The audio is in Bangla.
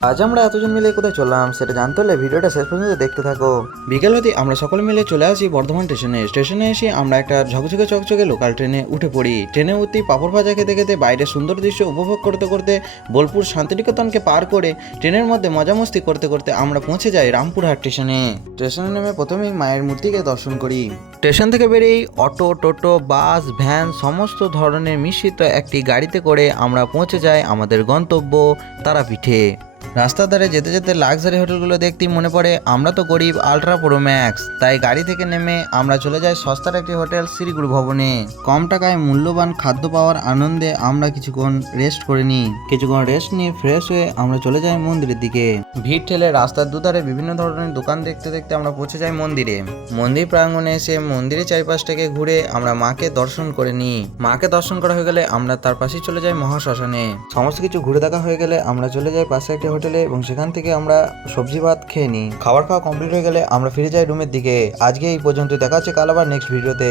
আজ আমরা এতজন মিলে কোথায় চললাম সেটা জানতে হলে ভিডিওটা শেষ পর্যন্ত দেখতে থাকো। বিকেল হতে আমরা সকলে মিলে চলে আসি বর্ধমান স্টেশনে এসে আমরা একটা ঝকঝকে চকচকে লোকাল ট্রেনে উঠে পড়ি। ট্রেনে উঠতেই পাঁপড় ভাজা খেতে খেতে বাইরের সুন্দর দৃশ্য উপভোগ করতে করতে বোলপুর শান্তিনিকেতনকে পার করে ট্রেনের মধ্যে মজামস্তি করতে করতে আমরা পৌঁছে যাই রামপুরহাট স্টেশনে নেমে প্রথমেই মায়ের মূর্তিকে দর্শন করি। স্টেশন থেকে বেরিয়েই অটো, টোটো, বাস, ভ্যান সমস্ত ধরনের মিশ্রিত একটি গাড়িতে করে আমরা পৌঁছে যাই আমাদের গন্তব্য তারাপীঠে। রাস্তার ধারে যেতে যেতে লাক্সারি হোটেলগুলো দেখতেই মনে পড়ে আমরা তো গরিব আলট্রা প্রো ম্যাক্স, তাই গাড়ি থেকে নেমে আমরা চলে যাই সস্তার একটি হোটেল শ্রীগুরু ভবনে। কম টাকায় মূল্যবান খাদ্য পাওয়ার আনন্দে আমরা কিছুক্ষণ রেস্ট করে নিই। কিছুক্ষণ রেস্ট নিয়ে ফ্রেশ হয়ে আমরা চলে যাই মন্দিরের দিকে। ভিড় ঠেলে রাস্তার দুধারে বিভিন্ন ধরনের দোকান দেখতে দেখতে আমরা পৌঁছে যাই মন্দিরে। মন্দির প্রাঙ্গণে এসে মন্দিরের চারিপাশটাকে ঘুরে আমরা মাকে দর্শন করে নিই। মাকে দর্শন করা হয়ে গেলে আমরা তার পাশেই চলে যাই মহাশ্মশানে। সমস্ত কিছু ঘুরে দেখা হয়ে গেলে আমরা চলে যাই পাশে একটি হোটেলে এবং সেখান থেকে আমরা সবজি ভাত খেয়ে নিই। খাবার খাওয়া কমপ্লিট হয়ে গেলে আমরা ফিরে যাই রুমের দিকে। আজকে এই পর্যন্ত, দেখা হচ্ছে কাল আবার নেক্সট ভিডিওতে।